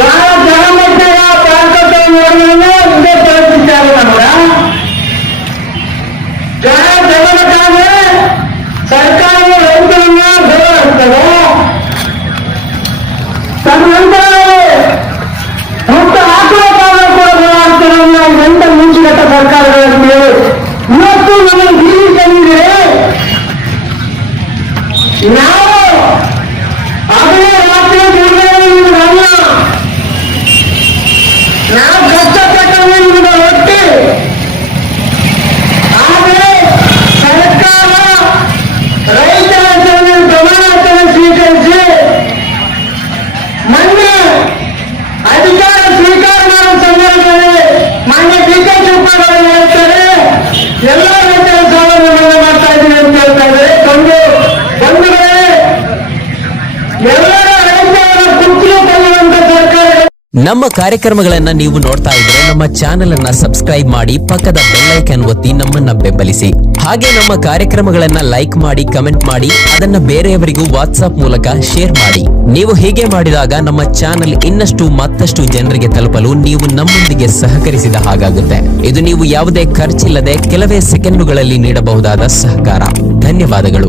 ಯಾವ ಜನಮಟ್ಟದ ತಾಕತ್ತು ನೋಡಿದ್ರೆ ಇದೇ ತಲುಪಿದ್ದಾರೆ ನಮಗ ಜನಮಟ್ಟಾದ್ರೆ ಸರ್ಕಾರ ರೈತರನ್ನ ಬೆಂಬಲಿಸ್ತದೆ ತದನಂತರ ಮತ್ತು ಆಕ್ರೋಶ ಕೂಡ ಎಂತ ಮುಂಚಿನ ಸರ್ಕಾರಗಳ ಮೇಲೆ ಇವತ್ತು ನಮಗೆ ಜೀವಿಸಲಿದೆ ನಾವು ಅದೇ ರಾತ್ರಿ ದುರ್ಗಲ್ಲ ನಾವು ಕಷ್ಟಪಟ್ಟವೇ ನಿಮಗೆ ಒಟ್ಟಿ ಆದರೆ ಸರ್ಕಾರ ರೈತರ ಪ್ರಮಾಣವನ್ನು ಸ್ವೀಕರಿಸಿ ಮೊನ್ನೆ ಅಧಿಕಾರ ಸ್ವೀಕಾರ ಮಾಡುವ ಸಂದರ್ಭದಲ್ಲಿ ಮಾನ್ಯ ಡಿ.ಕೆ. ಶಿವಕುಮಾರ್ ಹೇಳ್ತಾರೆ ಎಲ್ಲ ರೈತರ ಸಾಲವನ್ನು ಮನ್ನಾ ಮಾಡ್ತಾ ಇದ್ದೀವಿ ಅಂತ ಹೇಳ್ತಾ ಇದ್ದಾರೆ. ಬಂಧುಗಳೇ ಎಲ್ಲರ ರೈತರ ಕುರ್ಚಿಗೆ ತಳ್ಳುವಂತ ಸರ್ಕಾರ. ನಮ್ಮ ಕಾರ್ಯಕ್ರಮಗಳನ್ನ ನೀವು ನೋಡ್ತಾ ಇದ್ರೆ ನಮ್ಮ ಚಾನೆಲ್ ಅನ್ನ ಸಬ್ಸ್ಕ್ರೈಬ್ ಮಾಡಿ ಪಕ್ಕದ ಬೆಲ್ ಐಕಾನ್ ಒತ್ತಿ ನಮ್ಮನ್ನ ಬೆಂಬಲಿಸಿ. ಹಾಗೆ ನಮ್ಮ ಕಾರ್ಯಕ್ರಮಗಳನ್ನ ಲೈಕ್ ಮಾಡಿ, ಕಮೆಂಟ್ ಮಾಡಿ, ಅದನ್ನ ಬೇರೆಯವರಿಗೂ ವಾಟ್ಸ್ಆಪ್ ಮೂಲಕ ಶೇರ್ ಮಾಡಿ. ನೀವು ಹೀಗೆ ಮಾಡಿದಾಗ ನಮ್ಮ ಚಾನೆಲ್ ಇನ್ನಷ್ಟು ಮತ್ತಷ್ಟು ಜನರಿಗೆ ತಲುಪಲು ನೀವು ನಮ್ಮೊಂದಿಗೆ ಸಹಕರಿಸಿದ ಹಾಗಾಗುತ್ತೆ. ಇದು ನೀವು ಯಾವುದೇ ಖರ್ಚಿಲ್ಲದೆ ಕೆಲವೇ ಸೆಕೆಂಡುಗಳಲ್ಲಿ ನೀಡಬಹುದಾದ ಸಹಕಾರ. ಧನ್ಯವಾದಗಳು.